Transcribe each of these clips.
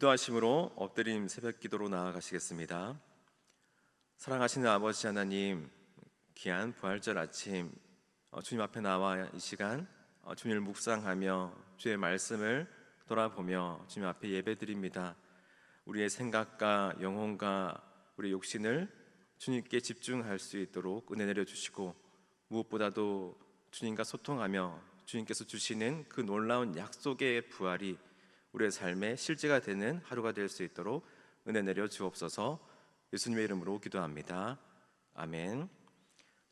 기도하심으로 엎드림 새벽 기도로 나아가시겠습니다. 사랑하시는 아버지 하나님, 귀한 부활절 아침 주님 앞에 나와 이 시간 주님을 묵상하며 주의 말씀을 돌아보며 주님 앞에 예배드립니다. 우리의 생각과 영혼과 우리의 욕심을 주님께 집중할 수 있도록 은혜 내려주시고, 무엇보다도 주님과 소통하며 주님께서 주시는 그 놀라운 약속의 부활이 우리의 삶의 실제가 되는 하루가 될 수 있도록 은혜 내려 주옵소서. 예수님의 이름으로 기도합니다. 아멘.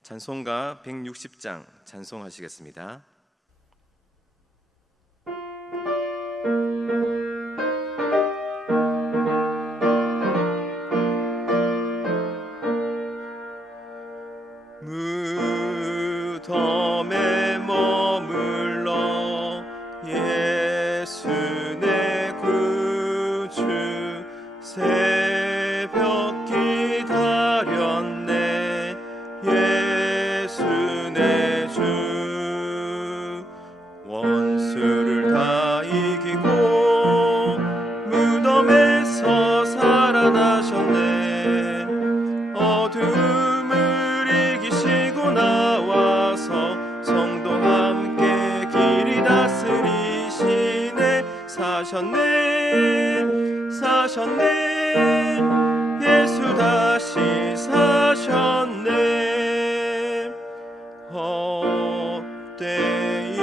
찬송가 160장 찬송하시겠습니다. 무덤에 머물러 예수 내 구주 새벽 기다렸네. 예수 내 주 원수를 다 이기고 무덤에서 살아나셨네. 어둠을 이기시고 나와서 성도 함께 길이 다스리시네. 사셨네 예수 다시 사셨네. 헛되이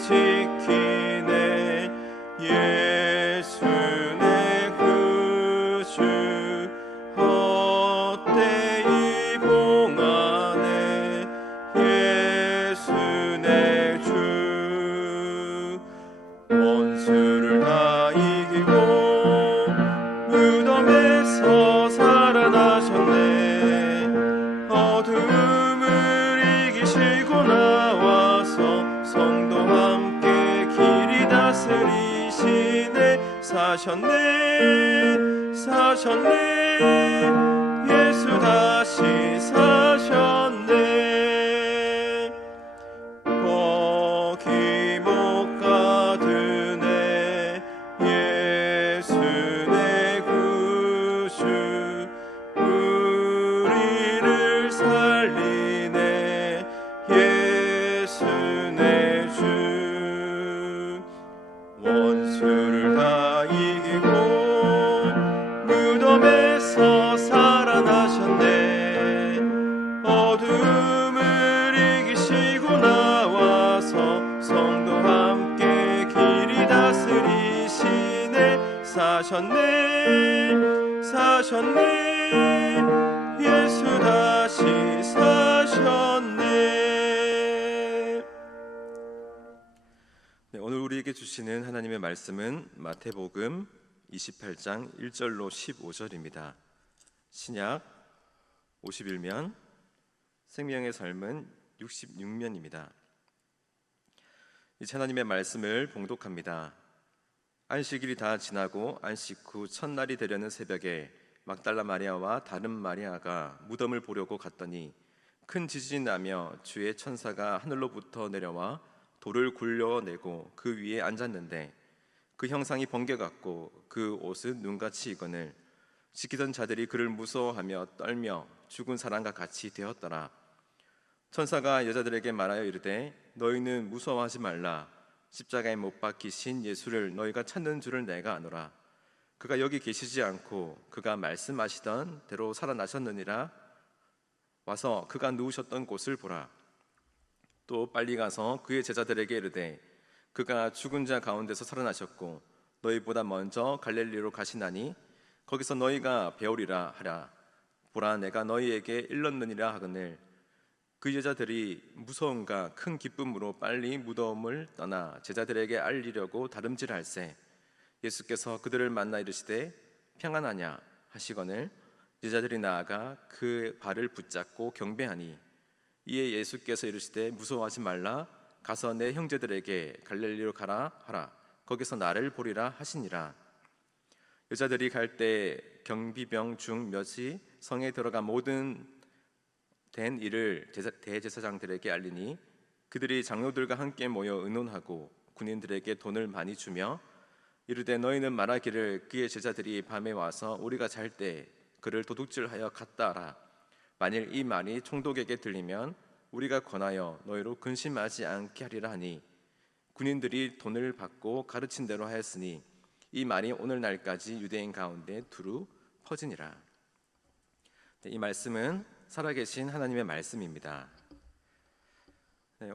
지키네. 예수 내 구주 헛되이 봉하네. 예수 내 주 원수를 다 이기고 무덤에서 살아나셨네. 어둠을 이기시고 나와서 성도 함께 길이 다스리시네. 사셨네 예수 다시 사셨네. 거기 못 가드네. 예수 내 구주 우리를 살리네. 예수 내 주 원수를 다 이기고 무덤에서 살아나셨네. 어둠을 이기시고 나와서 성도 함께 길이 다스리시네. 사셨네 예수 다시 사셨네. 오늘 우리에게 주시는 하나님의 말씀은 마태복음 28장 1절로 15절입니다. 신약 51면, 생명의 삶은 66면입니다. 이 하나님의 말씀을 봉독합니다. 안식일이 다 지나고 안식 후 첫날이 되려는 새벽에 막달라 마리아와 다른 마리아가 무덤을 보려고 갔더니 큰 지진이 나며 주의 천사가 하늘로부터 내려와 돌을 굴려내고 그 위에 앉았는데 그 형상이 번개 같고 그 옷은 눈같이 익거늘 지키던 자들이 그를 무서워하며 떨며 죽은 사람과 같이 되었더라. 천사가 여자들에게 말하여 이르되 너희는 무서워하지 말라. 십자가에 못 박히신 예수를 너희가 찾는 줄을 내가 아노라. 그가 여기 계시지 않고 그가 말씀하시던 대로 살아나셨느니라. 와서 그가 누우셨던 곳을 보라. 또 빨리 가서 그의 제자들에게 이르되 그가 죽은 자 가운데서 살아나셨고 너희보다 먼저 갈릴리로 가시나니 거기서 너희가 배우리라 하라. 보라, 내가 너희에게 일렀느니라 하거늘 그 여자들이 무서움과 큰 기쁨으로 빨리 무덤을 떠나 제자들에게 알리려고 다름질할세 예수께서 그들을 만나 이르시되 평안하냐 하시거늘 제자들이 나아가 그 발을 붙잡고 경배하니 이에 예수께서 이르시되 무서워하지 말라. 가서 내 형제들에게 갈릴리로 가라 하라. 거기서 나를 보리라 하시니라. 여자들이 갈 때 경비병 중 몇이 성에 들어가 모든 된 일을 대제사장들에게 알리니 그들이 장로들과 함께 모여 의논하고 군인들에게 돈을 많이 주며 이르되 너희는 말하기를 그의 제자들이 밤에 와서 우리가 잘 때 그를 도둑질하여 갔다라. 만일 이 말이 총독에게 들리면 우리가 권하여 너희로 근심하지 않게 하리라 하니 군인들이 돈을 받고 가르친 대로 하였으니 이 말이 오늘날까지 유대인 가운데 두루 퍼지니라. 이 말씀은 살아계신 하나님의 말씀입니다.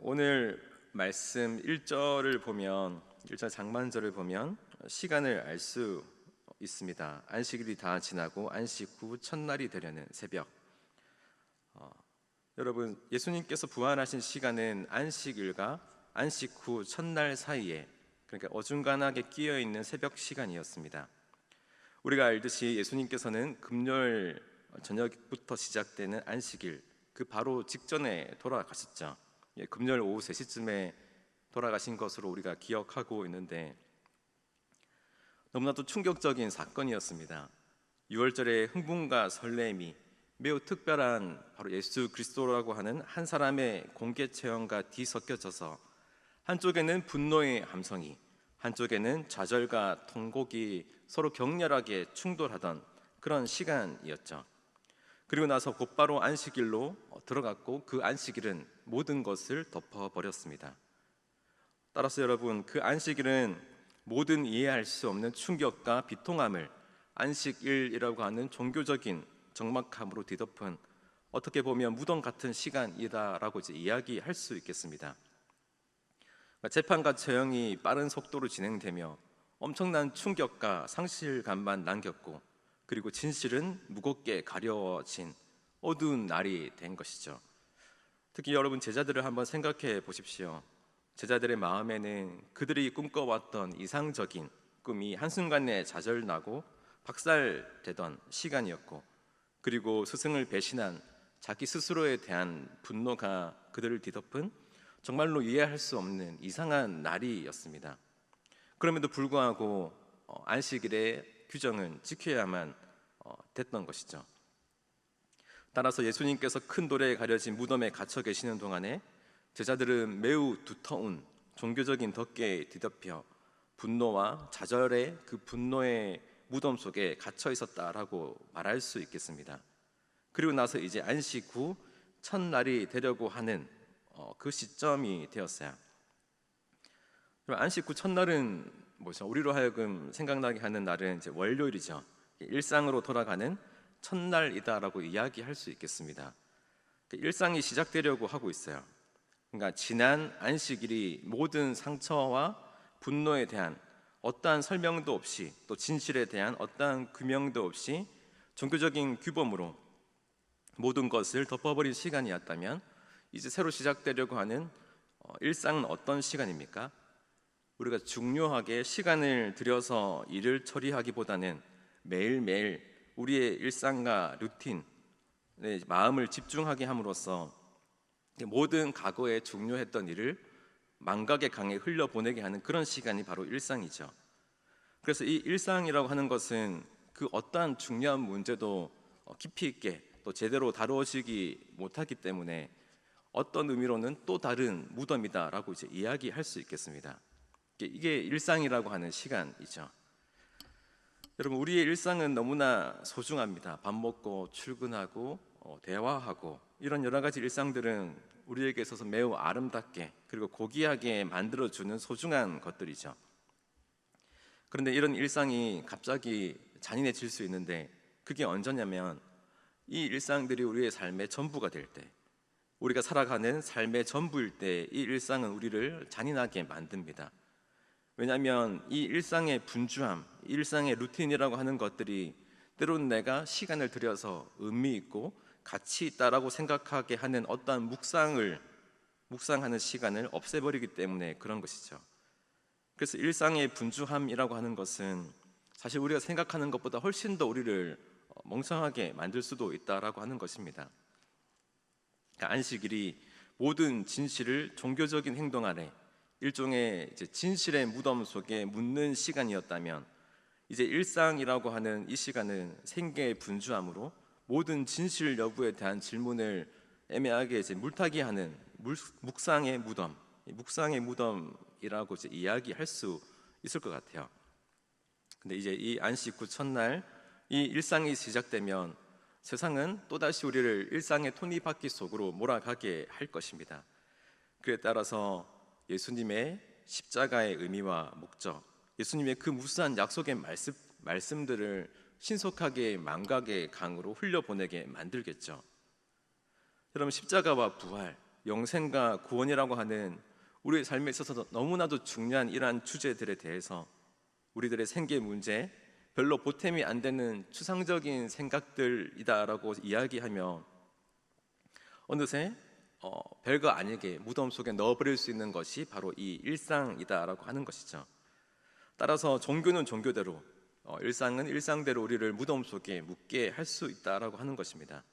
오늘 말씀 1절을 보면 1절 장반절을 보면 시간을 알 수 있습니다. 안식일이 다 지나고 안식 후 첫날이 되려는 새벽. 여러분, 예수님께서 부활하신 시간은 안식일과 안식 후 첫날 사이에, 그러니까 어중간하게 끼어 있는 새벽 시간이었습니다. 우리가 알듯이 예수님께서는 금요일 저녁부터 시작되는 안식일 그 바로 직전에 돌아가셨죠. 금요일 오후 3시쯤에 돌아가신 것으로 우리가 기억하고 있는데 너무나도 충격적인 사건이었습니다. 6월절의 흥분과 설렘이 매우 특별한 바로 예수 그리스도라고 하는 한 사람의 공개 체험과 뒤섞여져서 한쪽에는 분노의 함성이, 한쪽에는 좌절과 통곡이 서로 격렬하게 충돌하던 그런 시간이었죠. 그리고 나서 곧바로 안식일로 들어갔고 그 안식일은 모든 것을 덮어버렸습니다. 따라서 여러분, 그 안식일은 모든 이해할 수 없는 충격과 비통함을 안식일이라고 하는 종교적인 적막함으로 뒤덮은, 어떻게 보면 무덤 같은 시간이다라고 이야기할 수 있겠습니다. 재판과 처형이 빠른 속도로 진행되며 엄청난 충격과 상실감만 남겼고, 그리고 진실은 무겁게 가려진 어두운 날이 된 것이죠. 특히 여러분, 제자들을 한번 생각해 보십시오. 제자들의 마음에는 그들이 꿈꿔왔던 이상적인 꿈이 한순간에 좌절나고 박살되던 시간이었고, 그리고 스승을 배신한 자기 스스로에 대한 분노가 그들을 뒤덮은 정말로 이해할 수 없는 이상한 날이었습니다. 그럼에도 불구하고 안식일의 규정은 지켜야만 됐던 것이죠. 따라서 예수님께서 큰 돌에 가려진 무덤에 갇혀 계시는 동안에 제자들은 매우 두터운 종교적인 덮개에 뒤덮여 분노와 좌절의 그 분노의 무덤 속에 갇혀 있었다라고 말할 수 있겠습니다. 그리고 나서 이제 안식 후 첫날이 되려고 하는 그 시점이 되었어요. 안식 후 첫날은 뭐죠? 우리로 하여금 생각나게 하는 날은 이제 월요일이죠. 일상으로 돌아가는 첫날이다라고 이야기할 수 있겠습니다. 일상이 시작되려고 하고 있어요. 그러니까 지난 안식일이 모든 상처와 분노에 대한 어떠한 설명도 없이, 또 진실에 대한 어떠한 규명도 없이 종교적인 규범으로 모든 것을 덮어버린 시간이었다면, 이제 새로 시작되려고 하는 일상은 어떤 시간입니까? 우리가 중요하게 시간을 들여서 일을 처리하기보다는 매일매일 우리의 일상과 루틴에 마음을 집중하게 함으로써 모든 과거에 중요했던 일을 망각의 강에 흘려보내게 하는 그런 시간이 바로 일상이죠. 그래서 이 일상이라고 하는 것은 그 어떠한 중요한 문제도 깊이 있게 또 제대로 다루어지기 못하기 때문에 어떤 의미로는 또 다른 무덤이다라고 이야기할 수 있겠습니다. 이게 일상이라고 하는 시간이죠. 여러분, 우리의 일상은 너무나 소중합니다. 밥 먹고 출근하고 대화하고 이런 여러 가지 일상들은 우리에게 있어서 매우 아름답게 그리고 고귀하게 만들어주는 소중한 것들이죠. 그런데 이런 일상이 갑자기 잔인해질 수 있는데, 그게 언제냐면 이 일상들이 우리의 삶의 전부가 될 때, 우리가 살아가는 삶의 전부일 때 이 일상은 우리를 잔인하게 만듭니다. 왜냐하면 이 일상의 분주함, 일상의 루틴이라고 하는 것들이 때로는 내가 시간을 들여서 의미 있고 가치 있다라고 생각하게 하는 어떠한 묵상하는 시간을 없애버리기 때문에 그런 것이죠. 그래서 일상의 분주함이라고 하는 것은 사실 우리가 생각하는 것보다 훨씬 더 우리를 멍청하게 만들 수도 있다라고 하는 것입니다. 그러니까 안식일이 모든 진실을 종교적인 행동 안에 일종의 진실의 무덤 속에 묻는 시간이었다면, 이제 일상이라고 하는 이 시간은 생계의 분주함으로 모든 진실 여부에 대한 질문을 애매하게 물타기하는 묵상의 무덤이라고 이야기할 수 있을 것 같아요. 근데 이제 이 안식 후 첫날 이 일상이 시작되면 세상은 또다시 우리를 일상의 톱니바퀴 속으로 몰아가게 할 것입니다. 그에 따라서 예수님의 십자가의 의미와 목적, 예수님의 그 무수한 약속의 말씀들을 신속하게 망각의 강으로 흘려보내게 만들겠죠. 여러분, 십자가와 부활, 영생과 구원이라고 하는 우리의 삶에 있어서 너무나도 중요한 이러한 주제들에 대해서 우리들의 생계 문제, 별로 보탬이 안 되는 추상적인 생각들이다라고 이야기하며 어느새 별거 아니게 무덤 속에 넣어버릴 수 있는 것이 바로 이 일상이다라고 하는 것이죠. 따라서 종교는 종교대로, 일상은 일상대로 우리를 무덤 속에 묻게 할 수 있다라고 하는 것입니다.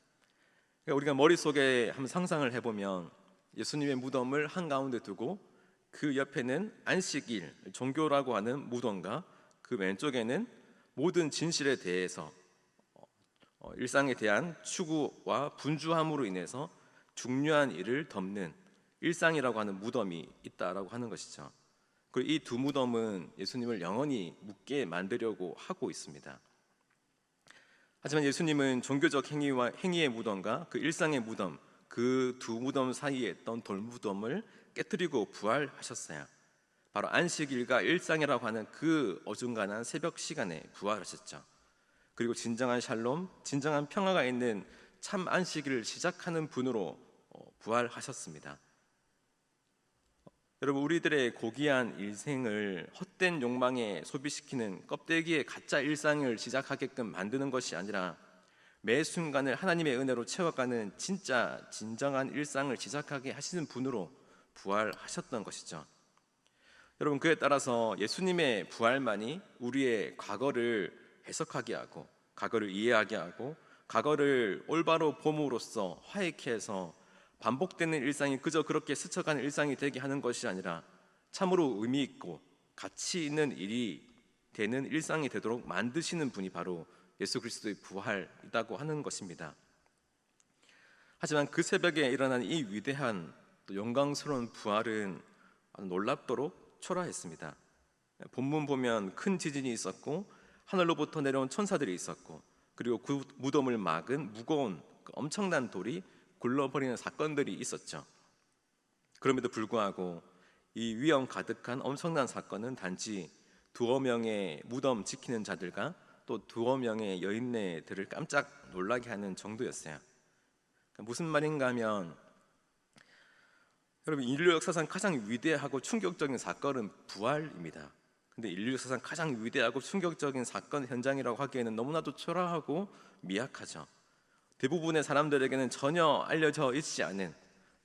그러니까 우리가 머릿속에 한번 상상을 해보면 예수님의 무덤을 한가운데 두고 그 옆에는 안식일, 종교라고 하는 무덤과 그 왼쪽에는 모든 진실에 대해서 일상에 대한 추구와 분주함으로 인해서 중요한 일을 덮는 일상이라고 하는 무덤이 있다라고 하는 것이죠. 그리고 이 두 무덤은 예수님을 영원히 묻게 만들려고 하고 있습니다. 하지만 예수님은 종교적 행위의 무덤과 그 일상의 무덤, 그 두 무덤 사이에 있던 돌무덤을 깨뜨리고 부활하셨어요. 바로 안식일과 일상이라고 하는 그 어중간한 새벽 시간에 부활하셨죠. 그리고 진정한 샬롬, 진정한 평화가 있는 참 안식일을 시작하는 분으로 부활하셨습니다. 여러분, 우리들의 고귀한 일생을 헛된 욕망에 소비시키는 껍데기의 가짜 일상을 시작하게끔 만드는 것이 아니라 매 순간을 하나님의 은혜로 채워가는 진짜 진정한 일상을 시작하게 하시는 분으로 부활하셨던 것이죠. 여러분, 그에 따라서 예수님의 부활만이 우리의 과거를 해석하게 하고 과거를 이해하게 하고 과거를 올바로 봄으로써 화해케 해서 반복되는 일상이 그저 그렇게 스쳐가는 일상이 되게 하는 것이 아니라 참으로 의미 있고 가치 있는 일이 되는 일상이 되도록 만드시는 분이 바로 예수 그리스도의 부활이라고 하는 것입니다. 하지만 그 새벽에 일어난 이 위대한 또 영광스러운 부활은 놀랍도록 초라했습니다. 본문 보면 큰 지진이 있었고 하늘로부터 내려온 천사들이 있었고 그리고 그 무덤을 막은 무거운 엄청난 돌이 굴러버리는 사건들이 있었죠. 그럼에도 불구하고 이 위험 가득한 엄청난 사건은 단지 두어 명의 무덤 지키는 자들과 또 두어 명의 여인네들을 깜짝 놀라게 하는 정도였어요. 무슨 말인가 하면 여러분, 인류 역사상 가장 위대하고 충격적인 사건은 부활입니다. 근데 인류 역사상 가장 위대하고 충격적인 사건 현장이라고 하기에는 너무나도 초라하고 미약하죠. 대부분의 사람들에게는 전혀 알려져 있지 않은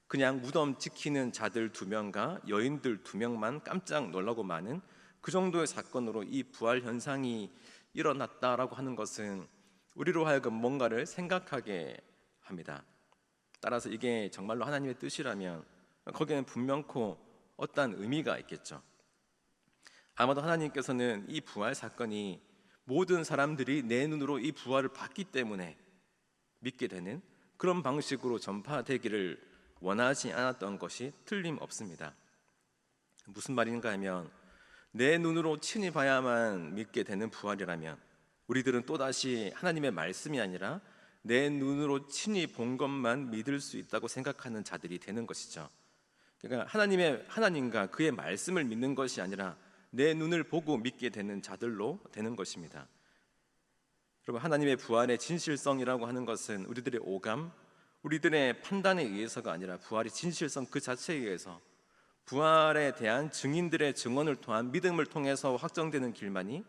그냥 무덤 지키는 자들 2명과 여인들 2명만 깜짝 놀라고 마는 그 정도의 사건으로 이 부활 현상이 일어났다라고 하는 것은 우리로 하여금 뭔가를 생각하게 합니다. 따라서 이게 정말로 하나님의 뜻이라면 거기에는 분명코 어떠한 의미가 있겠죠. 아마도 하나님께서는 이 부활 사건이 모든 사람들이 내 눈으로 이 부활을 봤기 때문에 믿게 되는 그런 방식으로 전파되기를 원하지 않았던 것이 틀림없습니다. 무슨 말인가 하면 내 눈으로 친히 봐야만 믿게 되는 부활이라면 우리들은 또다시 하나님의 말씀이 아니라 내 눈으로 친히 본 것만 믿을 수 있다고 생각하는 자들이 되는 것이죠. 그러니까 하나님과 그의 말씀을 믿는 것이 아니라 내 눈을 보고 믿게 되는 자들로 되는 것입니다. 여러분, 하나님의 부활의 진실성이라고 하는 것은 우리들의 오감, 우리들의 판단에 의해서가 아니라 부활의 진실성 그 자체에 의해서 부활에 대한 증인들의 증언을 통한 믿음을 통해서 확정되는 길만이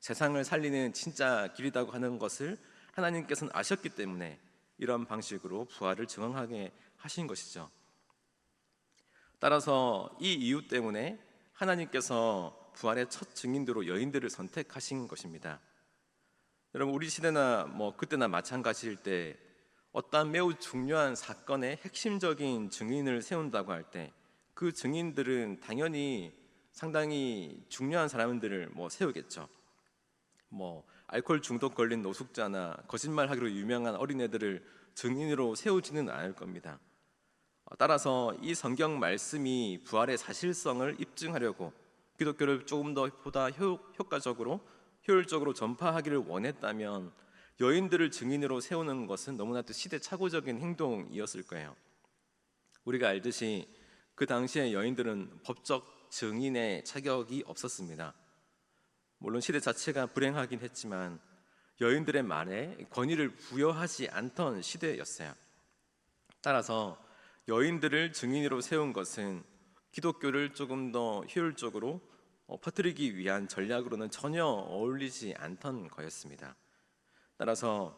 세상을 살리는 진짜 길이라고 하는 것을 하나님께서는 아셨기 때문에 이런 방식으로 부활을 증언하게 하신 것이죠. 따라서 이 이유 때문에 하나님께서 부활의 첫 증인으로 여인들을 선택하신 것입니다. 여러분, 우리 시대나 그때나 마찬가지일 때 어떠한 매우 중요한 사건의 핵심적인 증인을 세운다고 할 때 그 증인들은 당연히 상당히 중요한 사람들을 세우겠죠. 알코올 중독 걸린 노숙자나 거짓말하기로 유명한 어린애들을 증인으로 세우지는 않을 겁니다. 따라서 이 성경 말씀이 부활의 사실성을 입증하려고 기독교를 조금 더 보다 효과적으로 효율적으로 전파하기를 원했다면 여인들을 증인으로 세우는 것은 너무나도 시대착오적인 행동이었을 거예요. 우리가 알듯이 그 당시에 여인들은 법적 증인의 자격이 없었습니다. 물론 시대 자체가 불행하긴 했지만 여인들의 말에 권위를 부여하지 않던 시대였어요. 따라서 여인들을 증인으로 세운 것은 기독교를 조금 더 효율적으로 퍼뜨리기 위한 전략으로는 전혀 어울리지 않던 거였습니다. 따라서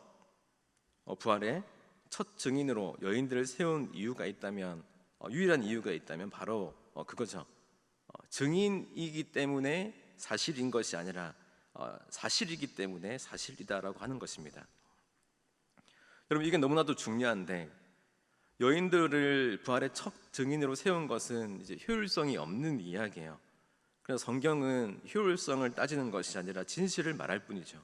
부활의 첫 증인으로 여인들을 세운 이유가 있다면, 유일한 이유가 있다면 바로 그거죠. 증인이기 때문에 사실인 것이 아니라 사실이기 때문에 사실이다라고 하는 것입니다. 여러분, 이게 너무나도 중요한데 여인들을 부활의 첫 증인으로 세운 것은 이제 효율성이 없는 이야기예요. 그래서 성경은 효율성을 따지는 것이 아니라 진실을 말할 뿐이죠.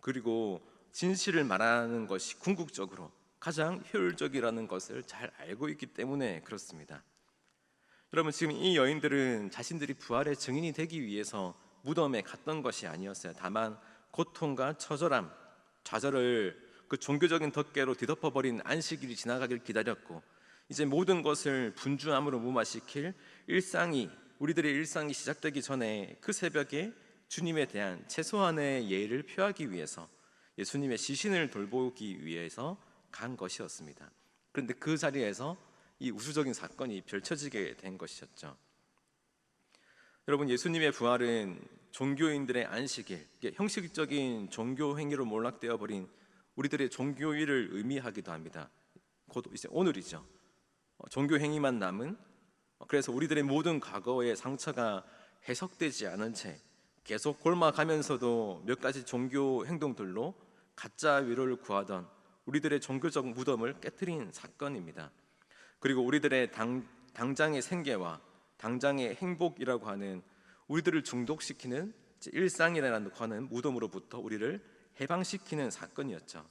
그리고 진실을 말하는 것이 궁극적으로 가장 효율적이라는 것을 잘 알고 있기 때문에 그렇습니다. 여러분, 지금 이 여인들은 자신들이 부활의 증인이 되기 위해서 무덤에 갔던 것이 아니었어요. 다만 고통과 처절함, 좌절을 그 종교적인 덮개로 뒤덮어버린 안식일이 지나가길 기다렸고, 이제 모든 것을 분주함으로 무마시킬 우리들의 일상이 시작되기 전에 그 새벽에 주님에 대한 최소한의 예의를 표하기 위해서 예수님의 시신을 돌보기 위해서 간 것이었습니다. 그런데 그 자리에서 이 우수적인 사건이 펼쳐지게 된 것이었죠. 여러분, 예수님의 부활은 종교인들의 안식일, 형식적인 종교 행위로 몰락되어 버린 우리들의 종교일을 의미하기도 합니다. 곧 이제 오늘이죠. 종교 행위만 남은, 그래서 우리들의 모든 과거의 상처가 해석되지 않은 채 계속 골마가면서도 몇 가지 종교 행동들로 가짜 위로를 구하던 우리들의 종교적 무덤을 깨트린 사건입니다. 그리고 우리들의 당장의 생계와 당장의 행복이라고 하는 우리들을 중독시키는 일상이라고 하는 무덤으로부터 우리를 해방시키는 사건이었죠.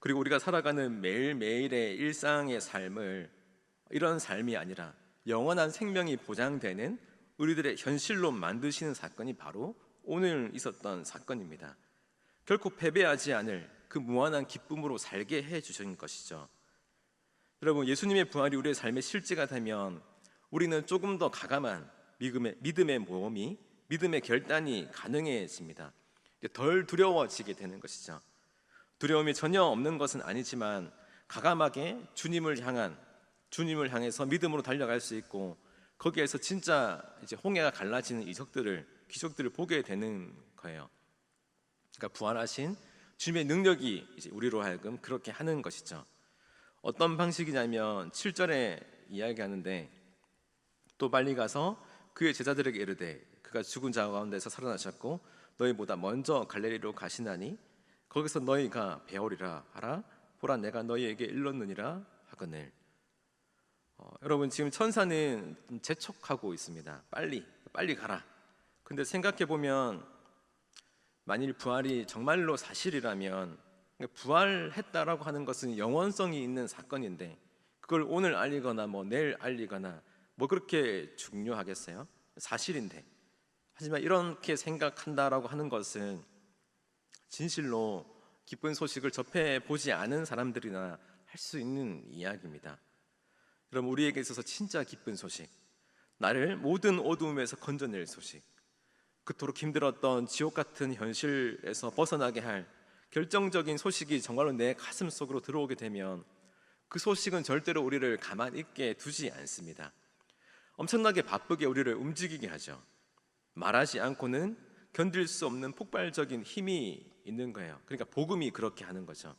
그리고 우리가 살아가는 매일매일의 일상의 삶을 이런 삶이 아니라 영원한 생명이 보장되는 우리들의 현실로 만드시는 사건이 바로 오늘 있었던 사건입니다. 결코 패배하지 않을 그 무한한 기쁨으로 살게 해주신 것이죠. 여러분, 예수님의 부활이 우리의 삶의 실제가 되면 우리는 조금 더 가감한 믿음의 모험이, 믿음의 결단이 가능해집니다. 덜 두려워지게 되는 것이죠. 두려움이 전혀 없는 것은 아니지만 가감하게 주님을 향해서 믿음으로 달려갈 수 있고, 거기에서 진짜 이제 홍해가 갈라지는 기적들을 보게 되는 거예요. 그러니까 부활하신 주님의 능력이 이제 우리로 하여금 그렇게 하는 것이죠. 어떤 방식이냐면 7절에 이야기하는데, 또 빨리 가서 그의 제자들에게 이르되 그가 죽은 자 가운데서 살아나셨고 너희보다 먼저 갈릴리로 가시나니 거기서 너희가 배우리라 하라. 보라, 내가 너희에게 일렀느니라 하거늘. 여러분, 지금 천사는 재촉하고 있습니다. 빨리 가라. 근데 생각해 보면 만일 부활이 정말로 사실이라면, 부활했다라고 하는 것은 영원성이 있는 사건인데 그걸 오늘 알리거나 내일 알리거나 그렇게 중요하겠어요? 사실인데. 하지만 이렇게 생각한다라고 하는 것은 진실로 기쁜 소식을 접해 보지 않은 사람들이나 할 수 있는 이야기입니다. 그럼 우리에게 있어서 진짜 기쁜 소식, 나를 모든 어두움에서 건져낼 소식, 그토록 힘들었던 지옥 같은 현실에서 벗어나게 할 결정적인 소식이 정말로 내 가슴 속으로 들어오게 되면 그 소식은 절대로 우리를 가만히 있게 두지 않습니다. 엄청나게 바쁘게 우리를 움직이게 하죠. 말하지 않고는 견딜 수 없는 폭발적인 힘이 있는 거예요. 그러니까 복음이 그렇게 하는 거죠.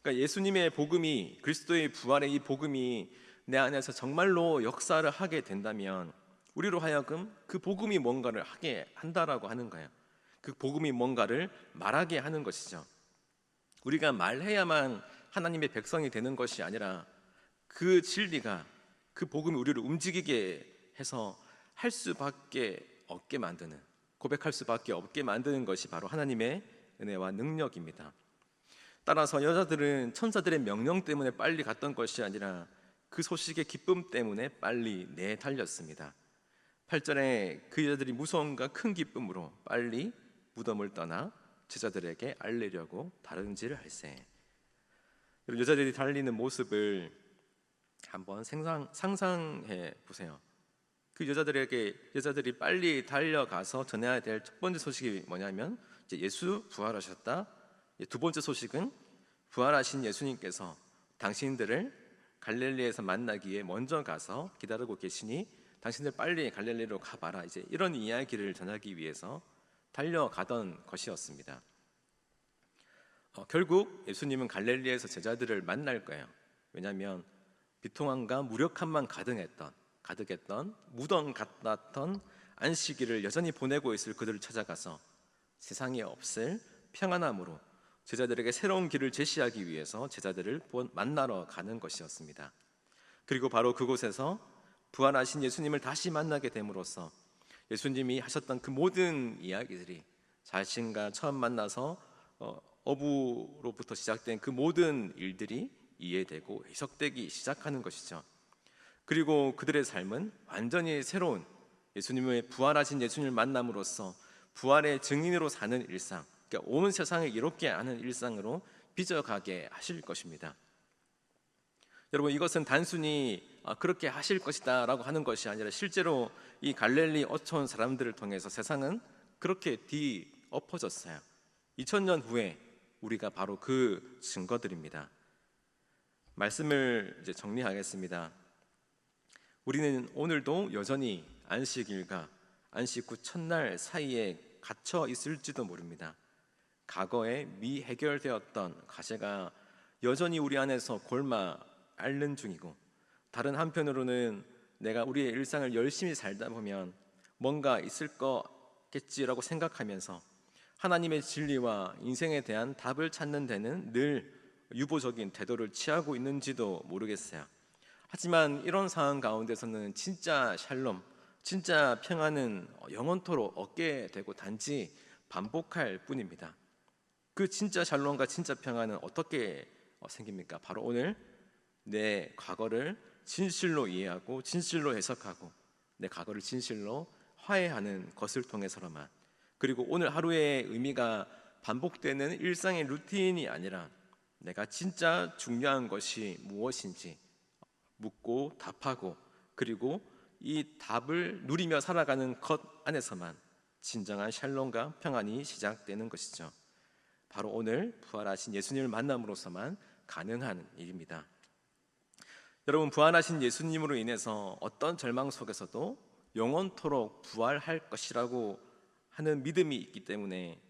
그러니까 예수님의 복음이, 그리스도의 부활의 이 복음이 내 안에서 정말로 역사를 하게 된다면 우리로 하여금 그 복음이 뭔가를 하게 한다라고 하는 거예요. 그 복음이 뭔가를 말하게 하는 것이죠. 우리가 말해야만 하나님의 백성이 되는 것이 아니라 그 진리가, 그 복음이 우리를 움직이게 해서 할 수밖에 없게 만드는, 고백할 수밖에 없게 만드는 것이 바로 하나님의 은혜와 능력입니다. 따라서 여자들은 천사들의 명령 때문에 빨리 갔던 것이 아니라 그 소식의 기쁨 때문에 빨리 내달렸습니다. 8절에 그 여자들이 무서움과 큰 기쁨으로 빨리 무덤을 떠나 제자들에게 알리려고 다른지를 할세. 여자들이 달리는 모습을 한번 상상해 보세요. 그 여자들이 빨리 달려가서 전해야 될 첫 번째 소식이 뭐냐면 이제 예수 부활하셨다. 두 번째 소식은 부활하신 예수님께서 당신들을 갈릴리에서 만나기 위해 먼저 가서 기다리고 계시니 당신들 빨리 갈릴리로 가봐라. 이제 이런 이야기를 전하기 위해서 달려가던 것이었습니다. 결국 예수님은 갈릴리에서 제자들을 만날 거예요. 왜냐하면 비통함과 무력함만 가득했던 무덤 같았던 안식일을 여전히 보내고 있을 그들을 찾아가서 세상에 없을 평안함으로 제자들에게 새로운 길을 제시하기 위해서 제자들을 만나러 가는 것이었습니다. 그리고 바로 그곳에서 부활하신 예수님을 다시 만나게 됨으로써 예수님이 하셨던 그 모든 이야기들이 자신과 처음 만나서 어부로부터 시작된 그 모든 일들이 이해되고 해석되기 시작하는 것이죠. 그리고 그들의 삶은 완전히 새로운 예수님의 부활하신 예수님을 만남으로써 부활의 증인으로 사는 일상, 그러니까 온 세상을 이롭게 하는 일상으로 빚어가게 하실 것입니다. 여러분, 이것은 단순히 그렇게 하실 것이다 라고 하는 것이 아니라 실제로 이 갈릴리 어촌 사람들을 통해서 세상은 그렇게 뒤엎어졌어요. 2000년 후에 우리가 바로 그 증거들입니다. 말씀을 이제 정리하겠습니다. 우리는 오늘도 여전히 안식일과 안식 후 첫날 사이에 갇혀 있을지도 모릅니다. 과거에 미해결되었던 과제가 여전히 우리 안에서 골마 앓는 중이고, 다른 한편으로는 내가 우리의 일상을 열심히 살다 보면 뭔가 있을 거겠지라고 생각하면서 하나님의 진리와 인생에 대한 답을 찾는 데는 늘 유보적인 태도를 취하고 있는지도 모르겠어요. 하지만 이런 상황 가운데서는 진짜 샬롬, 진짜 평안은 영원토록 얻게 되고 단지 반복할 뿐입니다. 그 진짜 샬롬과 진짜 평안은 어떻게 생깁니까? 바로 오늘 내 과거를 진실로 이해하고 진실로 해석하고 내 과거를 진실로 화해하는 것을 통해서로만, 그리고 오늘 하루의 의미가 반복되는 일상의 루틴이 아니라 내가 진짜 중요한 것이 무엇인지 묻고 답하고 그리고 이 답을 누리며 살아가는 것 안에서만 진정한 샬롬과 평안이 시작되는 것이죠. 바로 오늘 부활하신 예수님을 만남으로서만 가능한 일입니다. 여러분, 부활하신 예수님으로 인해서 어떤 절망 속에서도 영원토록 부활할 것이라고 하는 믿음이 있기 때문에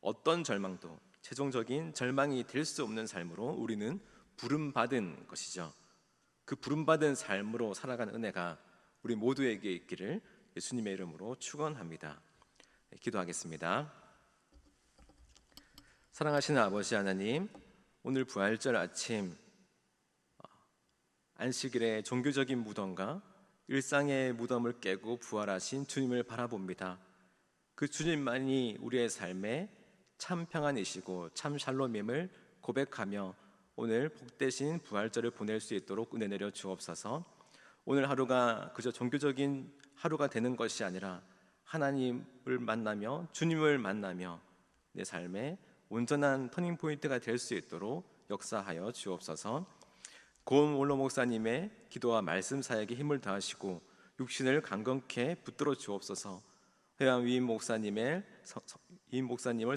어떤 절망도 최종적인 절망이 될 수 없는 삶으로 우리는 부름받은 것이죠. 그 부름받은 삶으로 살아가는 은혜가 우리 모두에게 있기를 예수님의 이름으로 축원합니다. 기도하겠습니다. 사랑하시는 아버지 하나님, 오늘 부활절 아침 안식일의 종교적인 무덤과 일상의 무덤을 깨고 부활하신 주님을 바라봅니다. 그 주님만이 우리의 삶에 참 평안이시고 참 샬롬임을 고백하며 오늘 복되신 부활절을 보낼 수 있도록 은혜 내려 주옵소서. 오늘 하루가 그저 종교적인 하루가 되는 것이 아니라 하나님을 만나며 주님을 만나며 내 삶에 온전한 터닝포인트가 될 수 있도록 역사하여 주옵소서. 고은 원로 목사님의 기도와 말씀 사역에 힘을 더하시고 육신을 강건케 붙들어 주옵소서. 회왕 위임 목사님을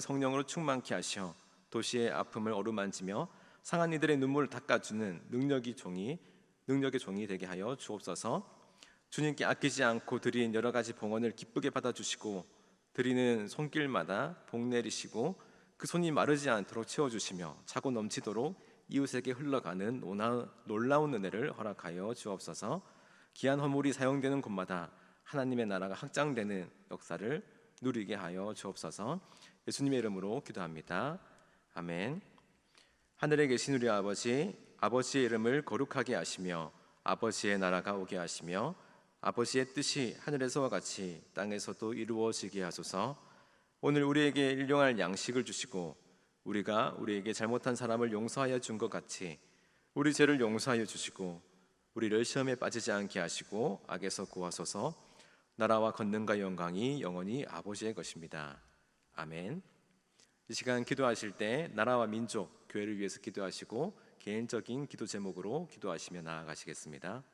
성령으로 충만케 하시어 도시의 아픔을 어루만지며 상한 이들의 눈물을 닦아주는 능력의 종이 되게 하여 주옵소서. 주님께 아끼지 않고 드린 여러 가지 봉헌을 기쁘게 받아주시고 드리는 손길마다 복 내리시고 그 손이 마르지 않도록 채워주시며 차고 넘치도록 이웃에게 흘러가는 놀라운 은혜를 허락하여 주옵소서. 귀한 허물이 사용되는 곳마다 하나님의 나라가 확장되는 역사를 누리게 하여 주옵소서. 예수님의 이름으로 기도합니다. 아멘. 하늘에 계신 우리 아버지, 아버지의 이름을 거룩하게 하시며 아버지의 나라가 오게 하시며 아버지의 뜻이 하늘에서와 같이 땅에서도 이루어지게 하소서. 오늘 우리에게 일용할 양식을 주시고 우리가 우리에게 잘못한 사람을 용서하여 준 것 같이 우리 죄를 용서하여 주시고 우리를 시험에 빠지지 않게 하시고 악에서 구하소서. 나라와 권능과 영광이 영원히 아버지의 것입니다. 아멘. 이 시간 기도하실 때 나라와 민족, 교회를 위해서 기도하시고 개인적인 기도 제목으로 기도하시며 나아가시겠습니다.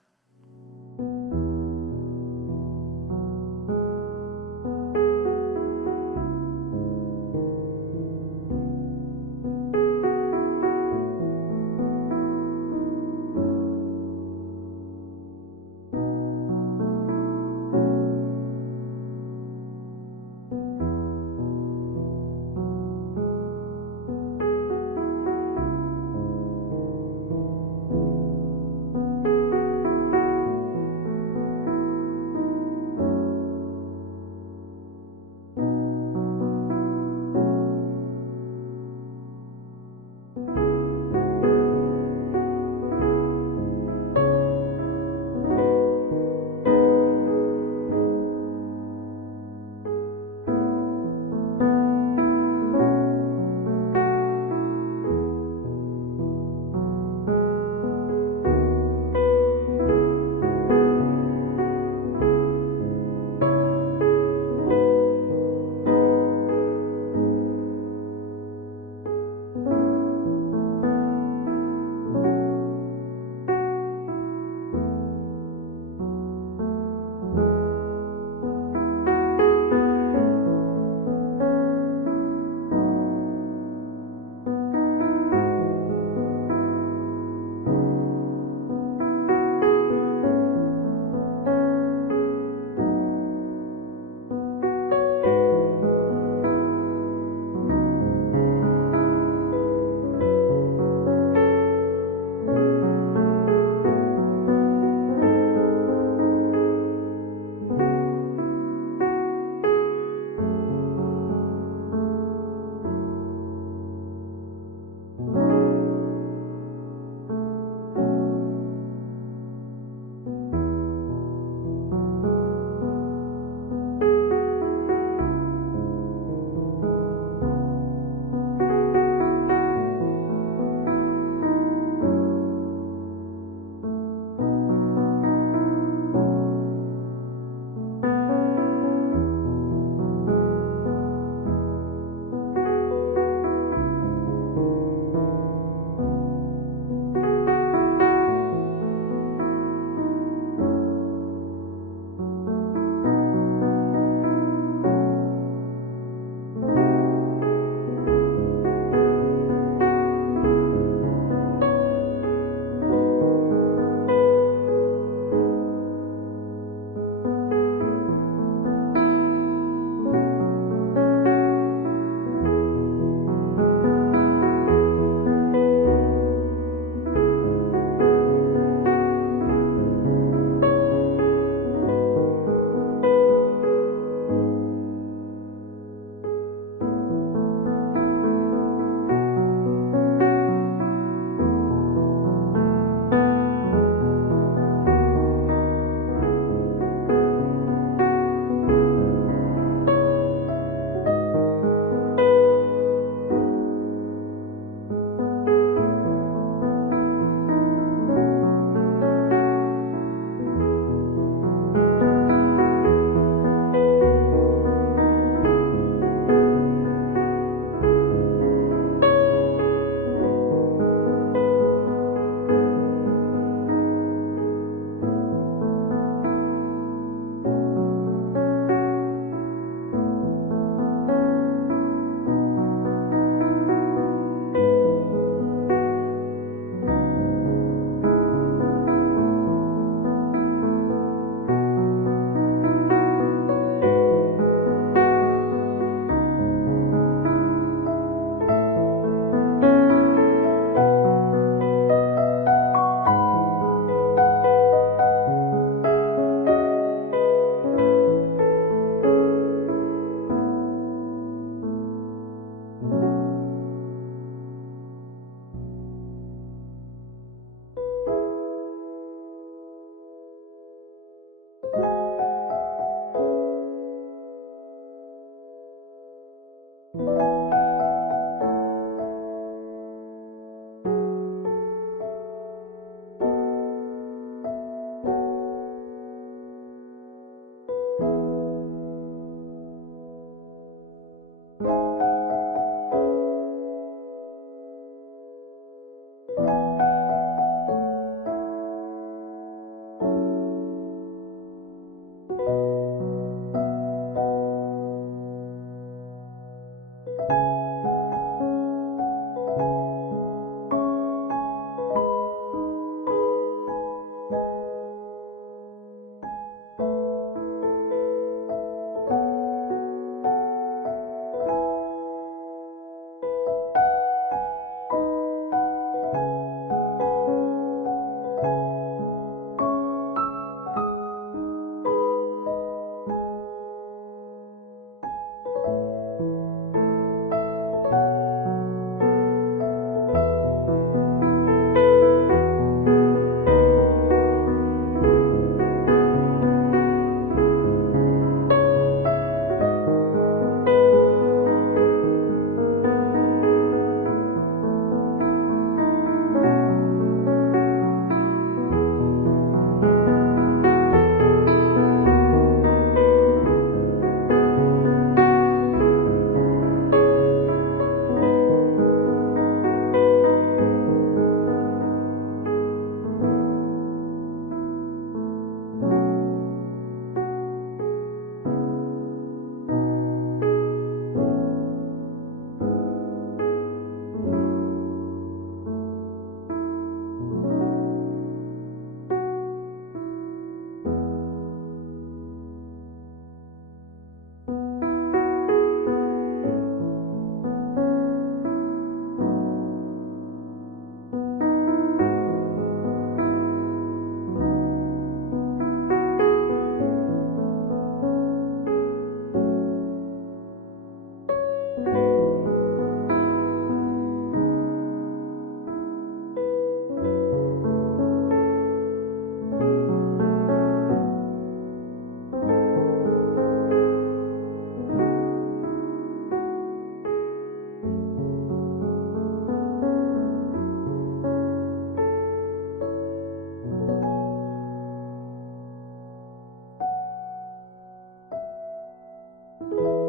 주